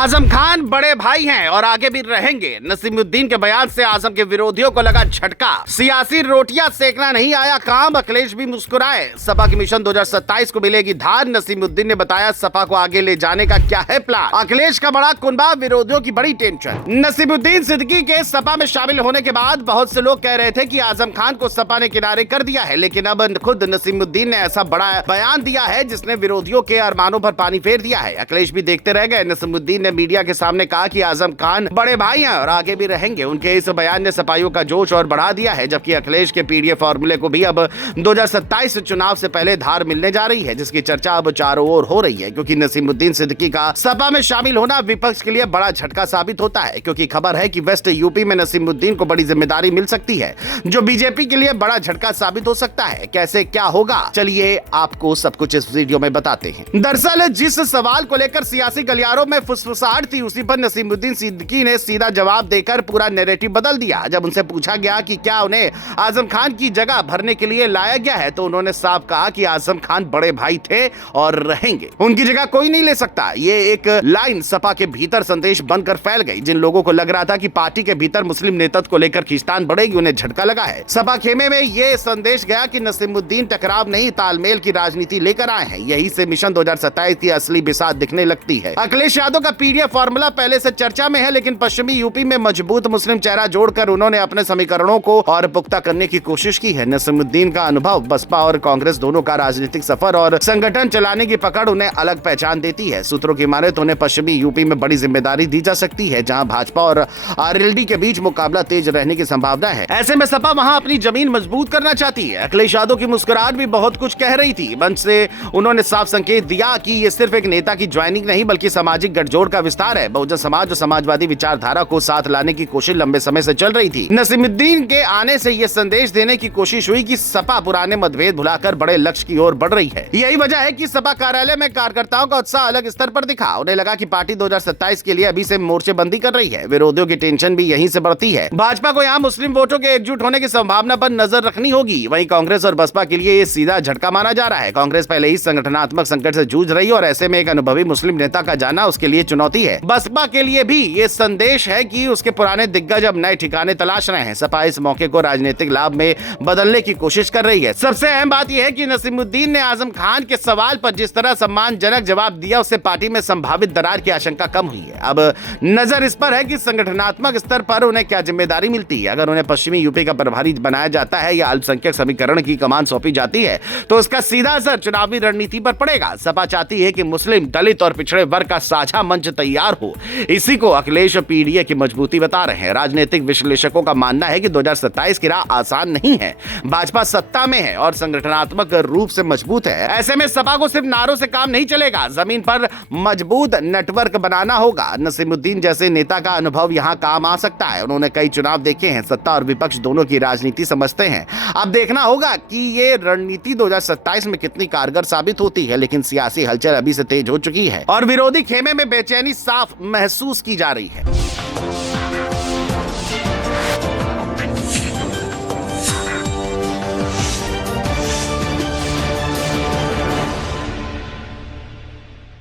आजम खान बड़े भाई हैं और आगे भी रहेंगे। नसीमुद्दीन के बयान से आजम के विरोधियों को लगा झटका। सियासी रोटियां सेकना नहीं आया काम, अखिलेश भी मुस्कुराए। सपा की मिशन 2027 को मिलेगी धार। नसीमुद्दीन ने बताया सपा को आगे ले जाने का क्या है प्लान। अखिलेश का बड़ा कुनबा, विरोधियों की बड़ी टेंशन। नसीमुद्दीन सिद्दीकी के सपा में शामिल होने के बाद बहुत से लोग कह रहे थे कि आजम खान को सपा ने किनारे कर दिया है, लेकिन अब खुद नसीमुद्दीन ने ऐसा बड़ा बयान दिया है जिसने विरोधियों के अरमानों पर पानी फेर दिया है। अखिलेश भी देखते रह गए। नसीमुद्दीन ने मीडिया के सामने कहा कि आजम खान बड़े भाई हैं और आगे भी रहेंगे। उनके इस बयान ने सपाइयों का जोश और बढ़ा दिया है, जबकि अखिलेश के पीडीए फॉर्मूले को भी अब 2027 चुनाव से पहले धार मिलने जा रही है, जिसकी चर्चा अब चारों ओर हो रही है। क्योंकि नसीमुद्दीन सिद्दीकी का सपा में शामिल होना विपक्ष के लिए बड़ा झटका साबित होता है, क्योंकि खबर है कि वेस्ट यूपी में नसीमुद्दीन को बड़ी जिम्मेदारी मिल सकती है, जो बीजेपी के लिए बड़ा झटका साबित हो सकता है। कैसे क्या होगा, चलिए आपको सब कुछ इस वीडियो में बताते हैं। दरअसल जिस सवाल को लेकर सियासी गलियारों में फुसफुसाहट थी, उसी पर नसीमुद्दीन सिद्दीकी ने सीधा जवाब देकर पूरा नैरेटिव बदल दिया। जब उनसे पूछा गया कि क्या उन्हें आजम खान की जगह भरने के लिए लाया गया है, तो उन्होंने साफ कहा कि आजम खान बड़े भाई थे और रहेंगे, उनकी जगह कोई नहीं ले सकता। ये एक लाइन सपा के भीतर संदेश बनकर फैल गई। जिन लोगों को लग रहा था कि पार्टी के भीतर मुस्लिम नेतृत्व को लेकर खींचतान बढ़ेगी, उन्हें झटका लगा है। सपा खेमे में ये संदेश गया कि नसीमुद्दीन टकराव नहीं, तालमेल की राजनीति लेकर आए हैं। यही से मिशन 2027 की असली बिसात दिखने लगती है। अखिलेश यादव का पीडीए फॉर्मूला पहले से चर्चा में है, लेकिन पश्चिमी यूपी में मजबूत मुस्लिम चेहरा जोड़कर उन्होंने अपने समीकरणों को और पुख्ता करने की कोशिश की है। नसीमुद्दीन का अनुभव, बसपा और कांग्रेस दोनों का राजनीतिक सफर और संगठन चलाने की पकड़ उन्हें अलग पहचान देती है। सूत्रों की माने तो उन्हें पश्चिमी यूपी में बड़ी जिम्मेदारी दी जा सकती है, जहां भाजपा और आरएलडी के बीच मुकाबला तेज रहने की संभावना है। ऐसे में सपा वहां अपनी जमीन मजबूत करना चाहती है। अखिलेश यादव की मुस्कुराहट भी बहुत कुछ कह रही थी। मंच से उन्होंने साफ संकेत दिया कि ये सिर्फ एक नेता की ज्वाइनिंग नहीं, बल्कि सामाजिक गठजोड़ का विस्तार है। बहुजन समाज और समाजवादी विचारधारा को साथ लाने की कोशिश लंबे समय से चल रही थी। नसीमुद्दीन के आने से यह संदेश देने की कोशिश हुई कि सपा पुराने मतभेद भुलाकर बड़े लक्ष्य की ओर बढ़ रही है। यही वजह है कि सपा कार्यालय में कार्यकर्ताओं का उत्साह अलग स्तर पर दिखा। उन्हें लगा कि पार्टी 2027 के लिए अभी से मोर्चेबंदी कर रही है। विरोधियों की टेंशन भी यहीं से बढ़ती है। भाजपा को यहाँ मुस्लिम वोटों के एकजुट होने की संभावना पर नजर रखनी होगी। वहीं कांग्रेस और बसपा के लिए ये सीधा झटका माना जा रहा है। कांग्रेस पहले ही संगठनात्मक संकट से जूझ रही है और ऐसे में एक अनुभवी मुस्लिम नेता का जाना उसके लिए चुनौती है। बसपा के लिए भी ये संदेश है कि उसके पुराने दिग्गज अब नए ठिकाने तलाश रहे हैं। सपा इस मौके को राजनीतिक लाभ में बदलने की कोशिश कर रही है। सबसे अहम बात यह है कि नसीमुद्दीन ने आजम खान के सवाल पर जिस तरह सम्मानजनक जवाब दिया, उससे पार्टी में संभावित दरार की आशंका कम हुई है। अब नजर इस पर है कि संगठनात्मक स्तर पर उन्हें क्या जिम्मेदारी मिलती है। अगर उन्हें पश्चिमी यूपी का प्रभारी बनाया जाता है या अल्पसंख्यक समीकरण की कमान सौंपी जाती है, तो उसका सीधा असर चुनावी रणनीति पर पड़ेगा। सपा चाहती है कि मुस्लिम, दलित और पिछड़े वर्ग का साझा मंच तैयार हो। इसी को अखिलेश पीडीए की मजबूती बता रहे हैं। राजनीतिक विश्लेषकों का मानना है कि 2027 की राह आसान नहीं है। भाजपा सत्ता में है और संगठनात्मक रूप से मजबूत है। ऐसे में सपा को सिर्फ नारों से काम नहीं चलेगा, जमीन पर मजबूत नेटवर्क बनाना होगा। नसीमुद्दीन जैसे नेता का अनुभव यहाँ काम आ सकता है। उन्होंने कई चुनाव देखे हैं, सत्ता और विपक्ष दोनों की राजनीति समझते हैं। अब देखना होगा कि ये रणनीति 2027 में कितनी कारगर साबित होती है। लेकिन सियासी हलचल अभी से तेज हो चुकी है और विरोधी खेमे में बेचैनी साफ महसूस की जा रही है।